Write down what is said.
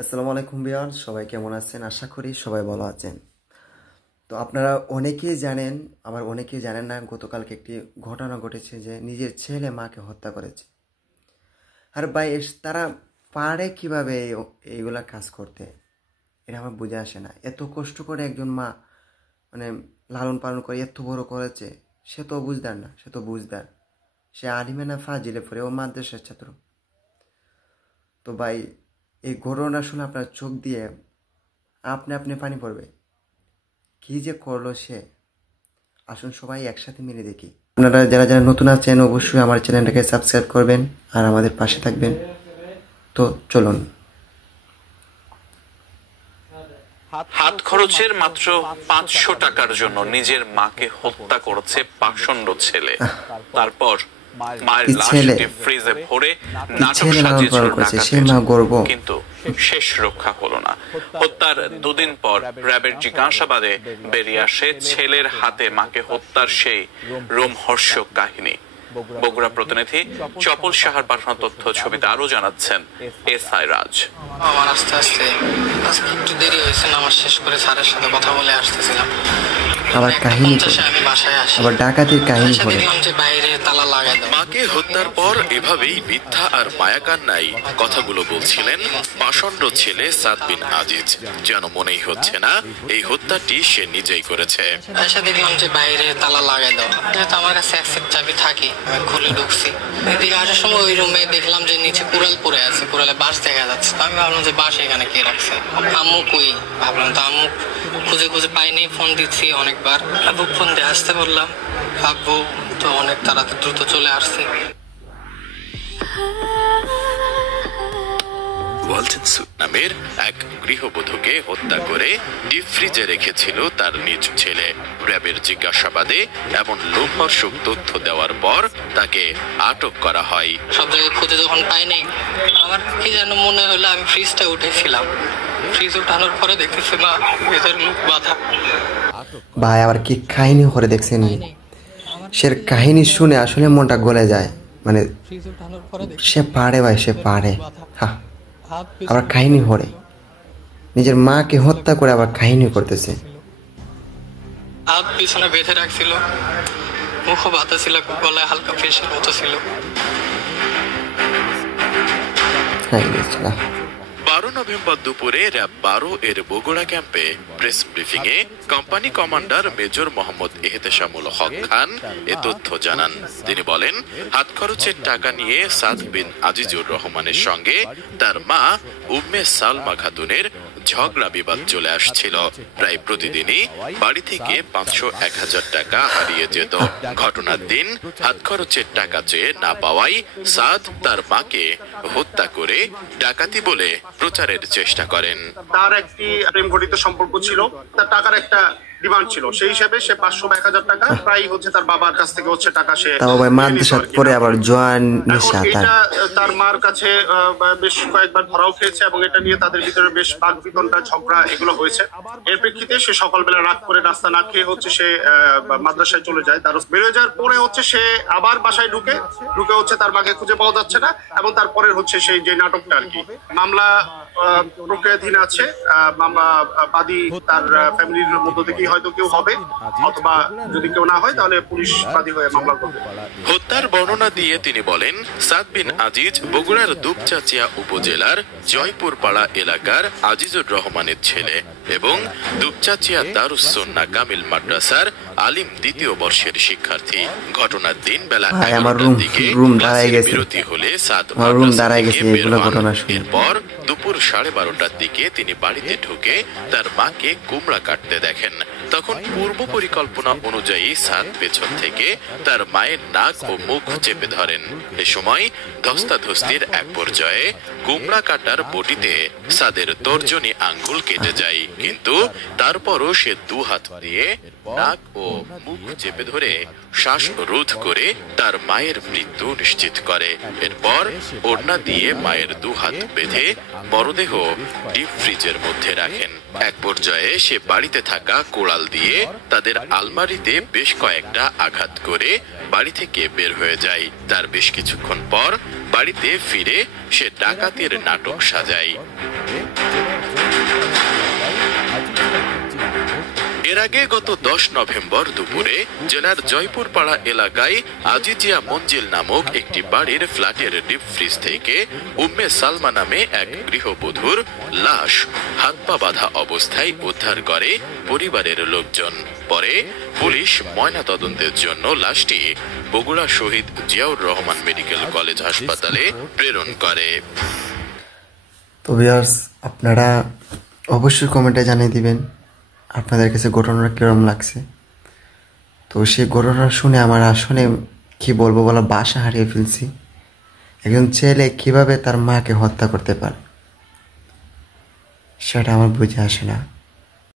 আসসালামু আলাইকুম ভিউয়ার্স, সবাই কেমন আছেন? আশা করি সবাই ভালো আছেন। তো আপনারা অনেকেই জানেন, আবার অনেকেই জানেন না, গতকালকে একটি ঘটনা ঘটেছে যে নিজের ছেলে মাকে হত্যা করেছে। আর ভাই তারা পারে কিভাবে এইগুলা কাজ করতে? এটা আমার বুঝে আসে না। এত কষ্ট করে একজন মা মানে লালন পালন করে এত বড় করেছে, সে তো বুঝদার না, সে তো বুঝদার। সে আলিমে না ফাজিলে পড়ে, ও মাদ্রাসার ছাত্র। তো ভাই এই ঘটনা শুনে আপনার চোখ দিয়ে আপনি আপনি পানি পড়বে। কি যে করলো সে! আসুন সবাই একসাথে মিলে দেখি। আপনারা যারা যারা নতুন আছেন অবশ্যই আমার চ্যানেলটাকে সাবস্ক্রাইব করবেন আর আমাদের পাশে থাকবেন। তো চলুন। হাত খরচের মাত্র 500 টাকার জন্য নিজের মাকে হত্যা করেছে পাষণ্ড ছেলে। তারপর মায়ের লাশটি ফ্রিজে ভরে নাটক সাজিয়েছিল ডাকাতেরা, কিন্তু শেষ রক্ষা হলো না। হত্যার দুদিন পর র্যাবের জিজ্ঞাসাবাদে বেরিয়ে আসে ছেলের হাতে মাকে হত্যার সেই রোমহর্ষক কাহিনী। বগুড়া প্রতিনিধি চপল সাহার পাঠানো তথ্য ছবিতে আরো জানাচ্ছেন এসআই রাজ। আমার আস্তে আস্তে একটু দেরি হয়েছে, নামাজ শেষ করে স্যারের সাথে কথা বলে আসতেছিলাম। আবার কাহিনী আমি বাসায় আসি, আবার ডাকাতির কাহিনী করে দেখলাম যে বাইরে তালা লাগাই দাও। মাকে হত্যার পর এভাবেই মিথ্যা আর মায়া কান্নায় কথাগুলো বলছিলেন পাষণ্ড ছেলে সাদ বিন আজিজ। যেন মনেই হচ্ছে না এই হত্যাটি সে নিজেই করেছে। এসে দেখলাম যে বাইরে তালা লাগাই দাও, যেহেতু আমার কাছে অ্যাক্সেস চাবি থাকে, আমি খুলে ঢুকছি। এদিকে আসার সময় ওই রুমে দেখলাম যে নিচে কুড়াল পড়ে আছে, কুড়ালে বাঁশ দেখা যাচ্ছে। তো আমি ভাবলাম যে বাঁশ এখানে কে রাখছে, আম্মু কই ভাবলাম। তো আম্মু খুঁজে খুঁজে পাইনি, ফোন দিচ্ছি অনেকবার। আব্বু ফোন দিয়ে আসতে বললাম, আব্বু তো অনেক তাড়াতাড়ি দ্রুত চলে আসছে। নামের এক গৃহবধূকে হত্যা করে ডিপ ফ্রিজে রেখেছিল তার নিজ ছেলে। র্যাবের জিজ্ঞাসাবাদে এমন লোমহর্ষক তথ্য দেওয়ার পর তাকে আটক করা হয়। সব জায়গায় খুঁজে যখন পাইনি, আমার কি যেন মনে হলো আমি ফ্রিজটা উঠেছিলাম। ফ্রিজ উঠানোর পরে দেখতেছি মা ভেতর মুখ বাঁধা। ভাই আবার কি কাহিনী করে দেখছেন? সে কাহিনী শুনে আসলে মনটা গলে যায়। মানে সে পারে ভাই, সে পারে। হ্যাঁ, আবার কাহিনী করে নিজের মাকে হত্যা করে আবার কাহিনী করতেছে। হাত পিছনে বেঁধে রাখছিল, মুখ বাতা ছিল, গলায় হালকা ফেসের মতো ছিল। 12 নভেম্বর দুপুরে র্যাব 12 এর বগুড়া ক্যাম্পে প্রেস ব্রিফিং এ company commander major Mohammad Ehteshamul Haque Khan এ তথ্য জানান। তিনি বলেন, হাত খরচের টাকা নিয়ে সাদ বিন আজিজুর রহমানের সঙ্গে তার মা উম্মে সালমা খাতুনের ঝগড়া বিবাদ চলে আসছিল। প্রায় প্রতিদিনই বাড়ি থেকে 500-1000 টাকা হারিয়ে যেত। ঘটনার দিন হাত খরচের টাকা চেয়ে না পাওয়ায় সাদ তার মাকে হত্যা করে ডাকাতি বলে প্রচারের চেষ্টা করেন। তার একটি প্রেম ঘটিত সম্পর্ক ছিল, তার টাকার একটা ডিমান্ড ছিল। সেই হিসেবে সে 500-1000 টাকা প্রায় তার বাবার কাছ থেকে টাকা সে পরে আবার জোয়ান নেশা। তার মার কাছে বেশ কয়েকবার ধরাও খেয়েছে এবং এটা নিয়ে তাদের ভিতরে বেশ বাক বিতণ্ডা, ঝগড়া এগুলো হয়েছে। এর প্রেক্ষিতে সে সকালবেলা রাগ করে নাস্তা না খেয়ে সে মাদ্রাসায় চলে যায়। দারুস বেরোয় যাওয়ার পরে সে আবার বাসায় ঢুকে তার মাকে খুঁজে পাওয়া যাচ্ছে না, এবং তারপরে সেই যে নাটকটা আর কি, মামলা প্রক্রিয়াধীন আছে। মামলা বাদী তার ফ্যামিলির মধ্য থেকে হয়তো কেউ হবে, অথবা যদি কেউ না হয় তাহলে পুলিশ বাদী হয়ে মামলা করবে। হত্যার বর্ণনা দিয়ে তিনি বলেন, সাদ বিন আজিজ বগুড়ার দুপচাচিয়া উপজেলার জয়পুরপাড়া এলাকার আজিজুর রহমানের ছেলে এবং দুপচাচিয়া দারুস সুন্নাহ কামিল মাদ্রাসার আলিম 2য় বর্ষের শিক্ষার্থী। ঘটনার দিন বেলা 11টার দিকে বিরতি হলে সাদ এরপর দুপুর 12:30টার দিকে তিনি বাড়িতে ঢুকে তার মাকে কুমড়া কাটতে দেখেন। তখন পূর্ব পরিকল্পনা অনুযায়ী সাদ পেছন থেকে তার মায়ের নাক ও মুখ চেপে ধরেন। এ সময় ধস্তাধস্তির এক পর্যায়ে কুমড়া কাটার বটিতে সাদের তর্জনী আঙ্গুল কেটে যায়, কিন্তু তারপরও সে 2 হাত দিয়ে নাক ও মুখ চেপে ধরে শ্বাসরোধ করে তার মায়ের মৃত্যু নিশ্চিত করে। এরপর ওড়না দিয়ে মায়ের 2 হাত বেঁধে মরদেহ ডিপ ফ্রিজের মধ্যে রাখেন। এক পর্যায়ে সে বাড়িতে থাকা কোড়াল দিয়ে তাদের আলমারিতে বেশ কয়েকটা আঘাত করে বাড়ি থেকে বের হয়ে যায়। তার বেশ কিছুক্ষণ পর বাড়িতে ফিরে সে ডাকাতির নাটক সাজায়। এর আগে গত 10 নভেম্বর দুপুরে জেলার জয়পুরপাড়া এলাকায় আজিজিয়া মঞ্জিল নামক একটি বাড়ির ফ্ল্যাটের ডিপ ফ্রিজ থেকে উম্মে সালমা নামে এক গৃহবধূর লাশ হাত পা বাঁধা অবস্থায় উদ্ধার করে পরিবারের লোকজন। পরে পুলিশ ময়নাতদন্তের জন্য লাশটি বগুড়া শহীদ জিয়াউর রহমান মেডিকেল কলেজ হাসপাতালে প্রেরণ করে। তো ভিউয়ার্স, আপনারা অবশ্যই কমেন্টে জানিয়ে দিবেন আপনাদের কাছে ঘটনাটা কীরকম লাগছে। তো সেই ঘটনা শুনে আমার আসলে কি বলবো বলা বাসা হারিয়ে ফেলছি। একজন ছেলে কিভাবে তার মাকে হত্যা করতে পারে সেটা আমার বুঝে আসে না।